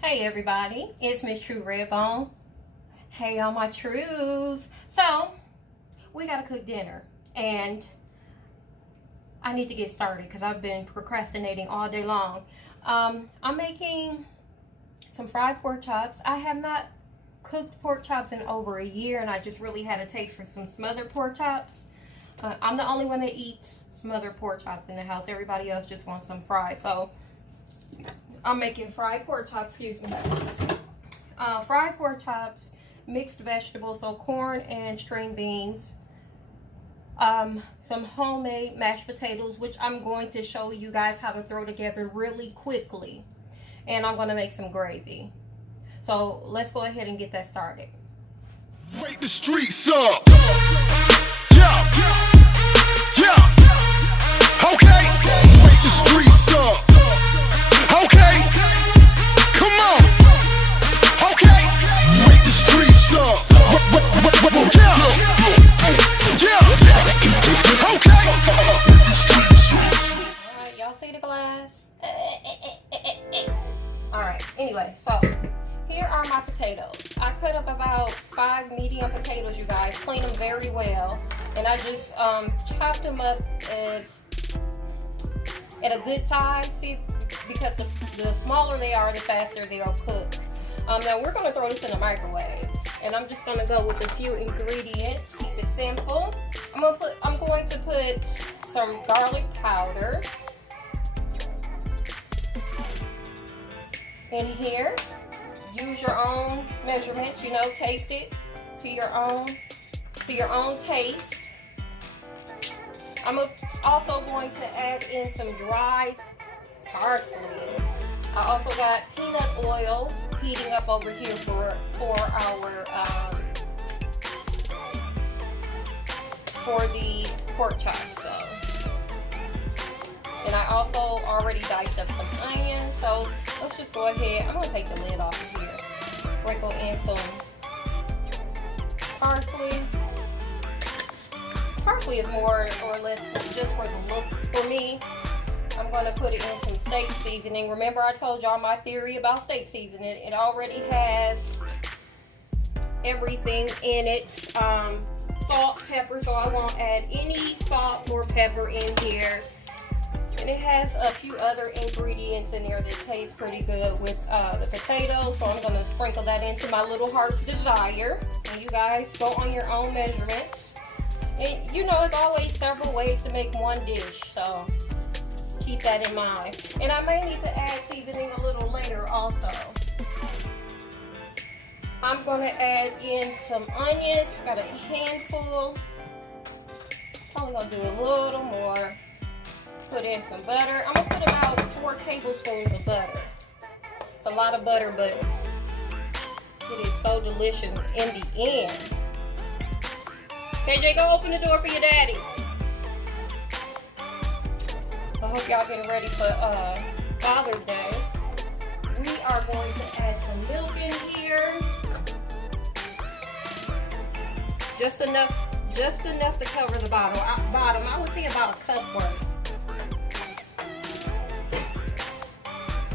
Hey everybody, it's MsTrue Redbone. Hey all my trues. So, we gotta cook dinner and I need to get started because I've been procrastinating all day long. I'm making some fried pork chops. I have not cooked pork chops in over a year and I just really had a taste for some smothered pork chops. I'm the only one that eats smothered pork chops in the house. Everybody else just wants some fried. So, I'm making fried pork chops, excuse me. Fried pork chops, mixed vegetables, so corn and string beans. Some homemade mashed potatoes, which I'm going to show you guys how to throw together really quickly. And I'm going to make some gravy. So let's go ahead and get that started. Wake the streets up. Yeah. Yeah. Okay. Wake the streets up. Okay, come on. Okay, wake the streets up. Yeah. Okay. Alright, y'all see the glass? Alright, anyway, so here are my potatoes. I cut up about 5 medium potatoes, you guys. Clean them very well. And I just chopped them up at a good size. See, because the smaller they are, the faster they'll cook. Now we're gonna throw this in the microwave, and I'm just gonna go with a few ingredients. Keep it simple. I'm going to put some garlic powder in here. Use your own measurements. You know, taste it to your own taste. I'm also going to add in some dry parsley. I also got peanut oil heating up over here for the pork chops. So, and I also already diced up some onions. So let's just go ahead. I'm gonna take the lid off of here. Sprinkle in some parsley. Parsley is more or less just for the look for me. I'm going to put it in some steak seasoning. Remember I told y'all my theory about steak seasoning. It already has everything in it. Salt, pepper, so I won't add any salt or pepper in here. And it has a few other ingredients in there that taste pretty good with the potatoes. So I'm going to sprinkle that into my little heart's desire. And you guys go on your own measurements. And you know, it's always several ways to make one dish. So keep that in mind. And I may need to add seasoning a little later also. I'm going to add in some onions. I got a handful. I'm going to do a little more. Put in some butter. I'm going to put about 4 tablespoons of butter. It's a lot of butter, but it is so delicious in the end. KJ, go open the door for your daddy. I hope y'all getting ready for Father's Day. We are going to add some milk in here. Just enough to cover the bottom. I would say about a cup worth.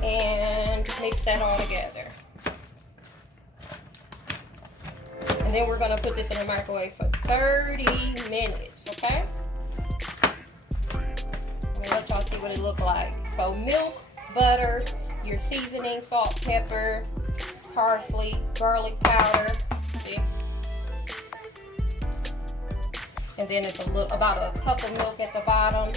And mix that all together. And then we're going to put this in the microwave for 30 minutes, okay? Let y'all see what it look like. So milk, butter, your seasoning, salt, pepper, parsley, garlic powder. See? And then it's about a cup of milk at the bottom.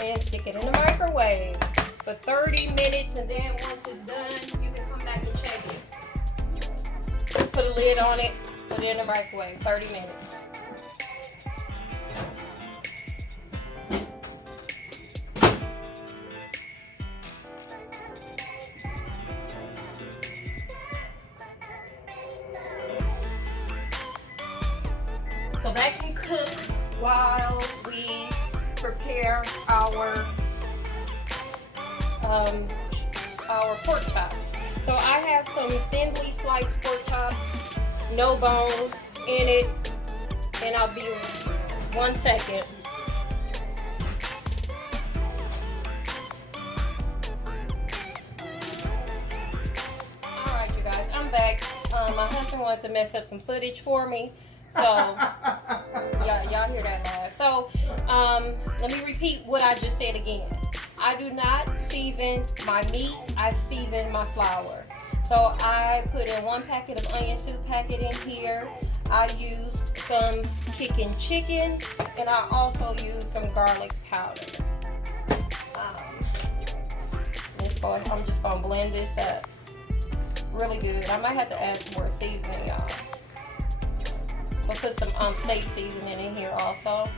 And stick it in the microwave for 30 minutes. And then once it's done, you can come back and check it. Put a lid on it. Put it in the microwave. 30 minutes. So that can cook while we prepare our pork chops. So I have some thinly sliced pork chops, no bone in it, and I'll be 1 second. My husband wanted to mess up some footage for me. So, y'all hear that laugh. So, let me repeat what I just said again. I do not season my meat. I season my flour. So, I put in 1 packet of onion soup packet in here. I use some chicken, and I also use some garlic powder. I'm just going to blend this up really good. I might have to add some more seasoning, y'all. I'll put some steak seasoning in here also.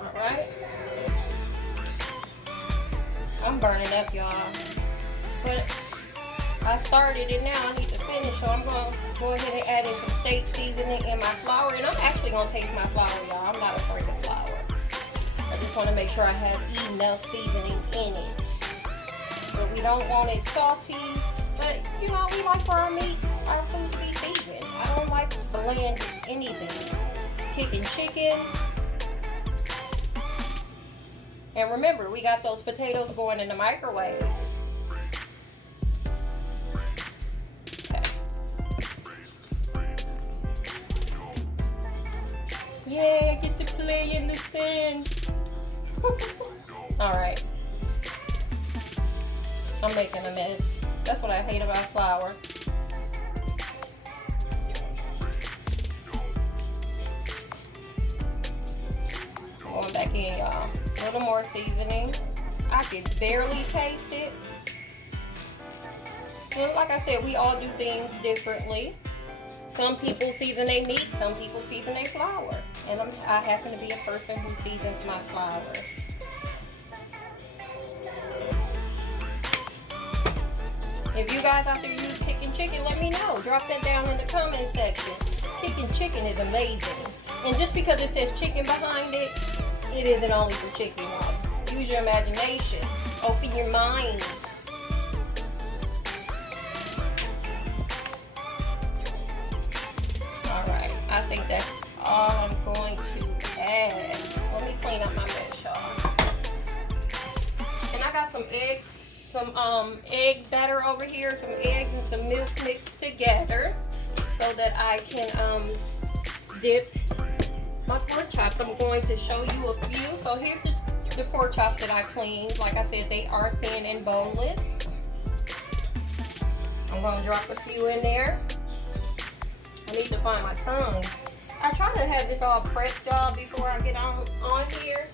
Alright. I'm burning up, y'all. But I started it now. I need to finish, so I'm going to go ahead and add in some steak seasoning in my flour. And I'm actually going to taste my flour, y'all. I'm not afraid of flour. I just want to make sure I have enough seasoning in it. But we don't want it salty. But, you know, we like for our meat, our food to be seasoned. I don't like bland anything. Chicken. And remember, we got those potatoes going in the microwave. Yeah, get to play in the sand. Alright. I'm making a mess. That's what I hate about flour. Going back in, y'all. A little more seasoning. I can barely taste it. And like I said, we all do things differently. Some people season their meat, some people season their flour. And I happen to be a person who seasons my flour. If you guys out there use chicken, let me know. Drop that down in the comment section. Chicken is amazing. And just because it says chicken behind it, it isn't only for chicken. Use your imagination. Open your minds. Alright, I think that's all I'm going to add. Let me clean up my mess, y'all. And I got some eggs, some egg batter over here, some eggs and some milk mixed together so that I can dip my pork chops. I'm going to show you a few. So here's the pork chops that I cleaned. Like I said, they are thin and boneless. I'm going to drop a few in there. I need to find my tongue. I try to have this all prepped, y'all, before I get on here.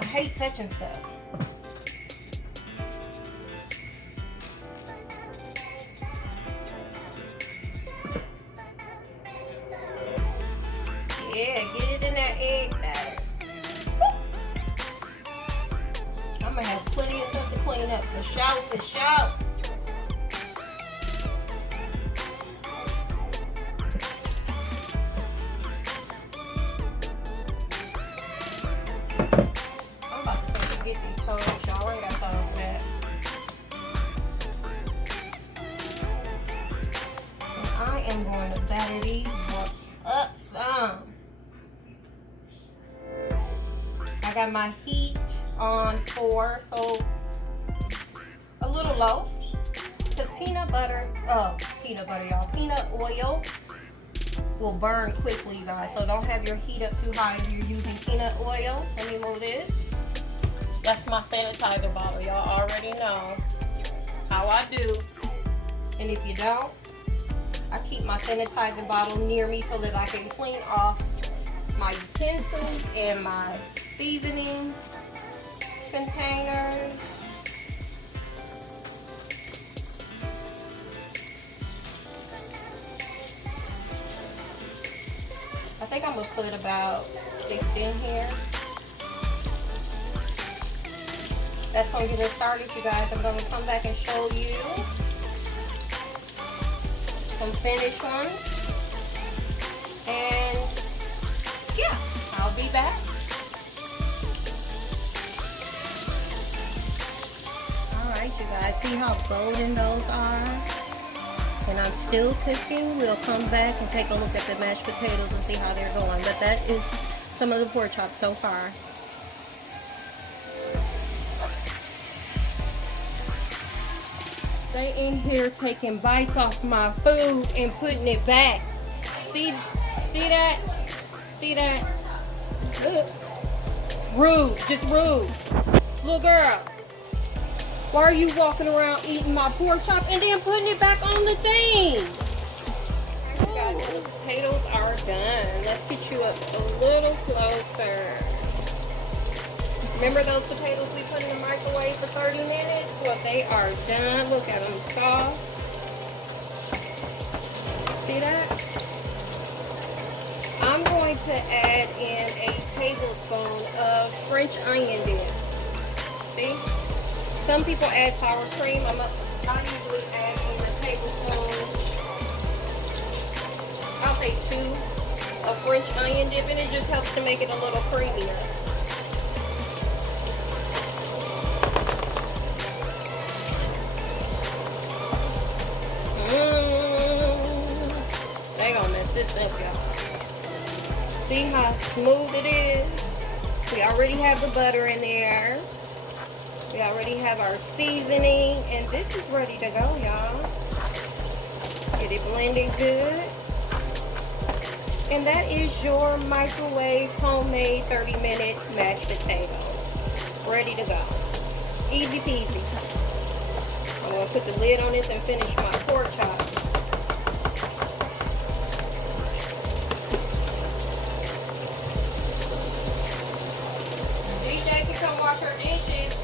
I hate touching stuff. Yeah, get it in that egg batter. I'm gonna have plenty of stuff to clean up. For sure. I'm about to take and get these tongs, y'all. I ain't got time for that. And I am going to batter these up some. I got my heat on 4, so a little low. Because peanut oil will burn quickly, guys. So don't have your heat up too high if you're using peanut oil. Let me move this. That's my sanitizer bottle. Y'all already know how I do. And if you don't, I keep my sanitizer bottle near me so that I can clean off my utensils and my seasoning containers. I think I'm gonna put about 6 in here. That's gonna get us started, you guys. I'm gonna come back and show you some finished ones. And yeah, I'll be back. Alright, you guys, see how golden those are? And I'm still cooking. We'll come back and take a look at the mashed potatoes and see how they're going. But that is some of the pork chops so far. They in here taking bites off my food and putting it back. See that? See that? Look. Rude, just rude. Little girl, why are you walking around eating my pork chop and then putting it back on the thing? Guys, the potatoes are done. Let's get you up a little closer. Remember those potatoes we put in the microwave for 30 minutes? Well, they are done. Look at them, soft. See that? I'm going to add in a tablespoon of French onion dip. See? Some people add sour cream. I usually add in a tablespoon, I'll say 2 of French onion dip, and it just helps to make it a little creamier. They're gonna mess this up, y'all. See how smooth it is? We already have the butter in there. We already have our seasoning, and this is ready to go, y'all. Get it blended good. And that is your microwave homemade 30-minute mashed potatoes. Ready to go. Easy peasy. I'm going to put the lid on this and finish my pork chops. DJ can come wash her dishes.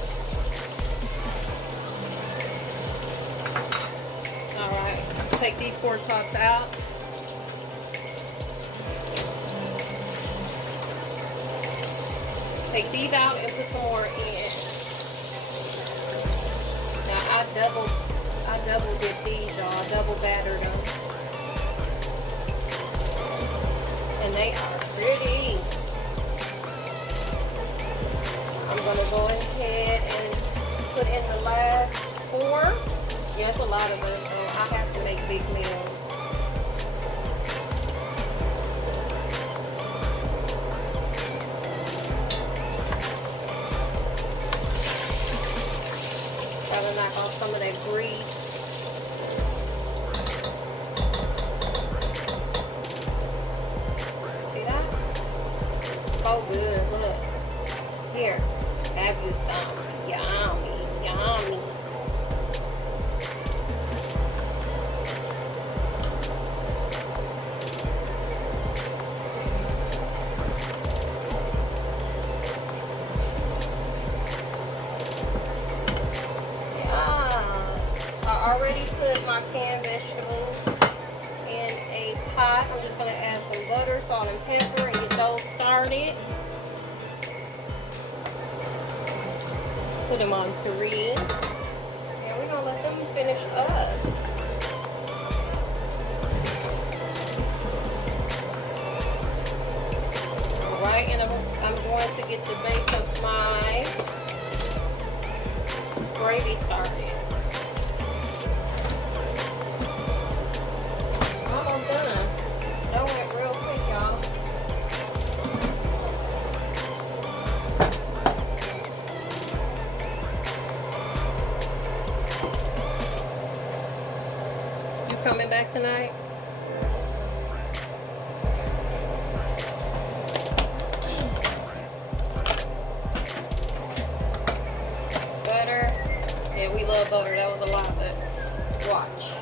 Alright, take these pork chops out. Take these out and put some more in. Now I double dip these, y'all. Double battered them. And they are pretty. I'm gonna go ahead and put in the last 4. Yeah, it's a lot of them, so I have to make big meals. Gotta knock off some of that grease. See that? So good, look. Here, have you some. Yummy, yummy. My canned vegetables in a pot. I'm just going to add some butter, salt, and pepper and get those started. Put them on 3. And we're going to let them finish up. Alright, and I'm going to get the base of my gravy started. That went real quick, y'all. You coming back tonight? Butter. Yeah, we love butter. That was a lot, but watch.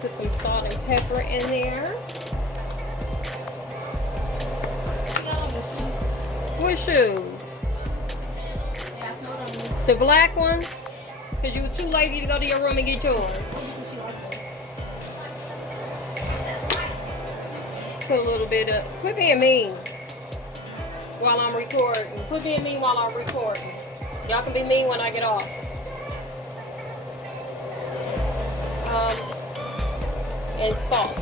Put some salt and pepper in there. What shoes? The black ones? Because you were too lazy to go to your room and get yours. Put a little bit of, quit being mean while I'm recording. Quit being mean while I'm recording. Y'all can be mean when I get off. And salt.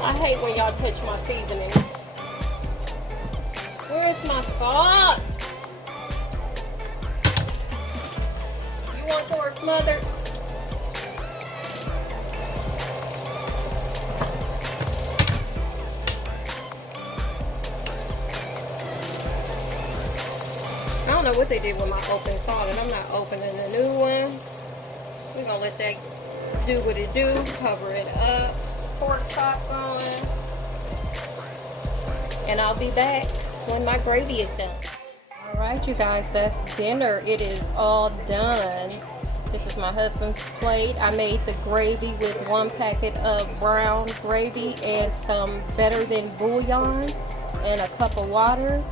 I hate when y'all touch my seasoning. Where's my salt? You want yours smothered? I don't know what they did with my open salt, and I'm not opening a new one. We're gonna let that do what it do. Cover it up. Pork chop going. And I'll be back when my gravy is done. Alright, you guys, that's dinner. It is all done. This is my husband's plate. I made the gravy with 1 packet of brown gravy and some better than bouillon and a cup of water.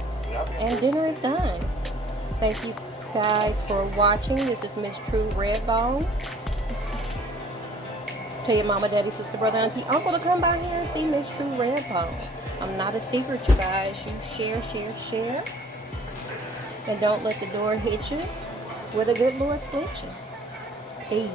And dinner is done. Thank you guys for watching. This is MsTrue Redbone. Tell your mama, daddy, sister, brother, auntie, uncle to come by here and see MsTrue Redbone. I'm not a secret, you guys. You share, share, share. And don't let the door hit you where the good Lord split you. Peace.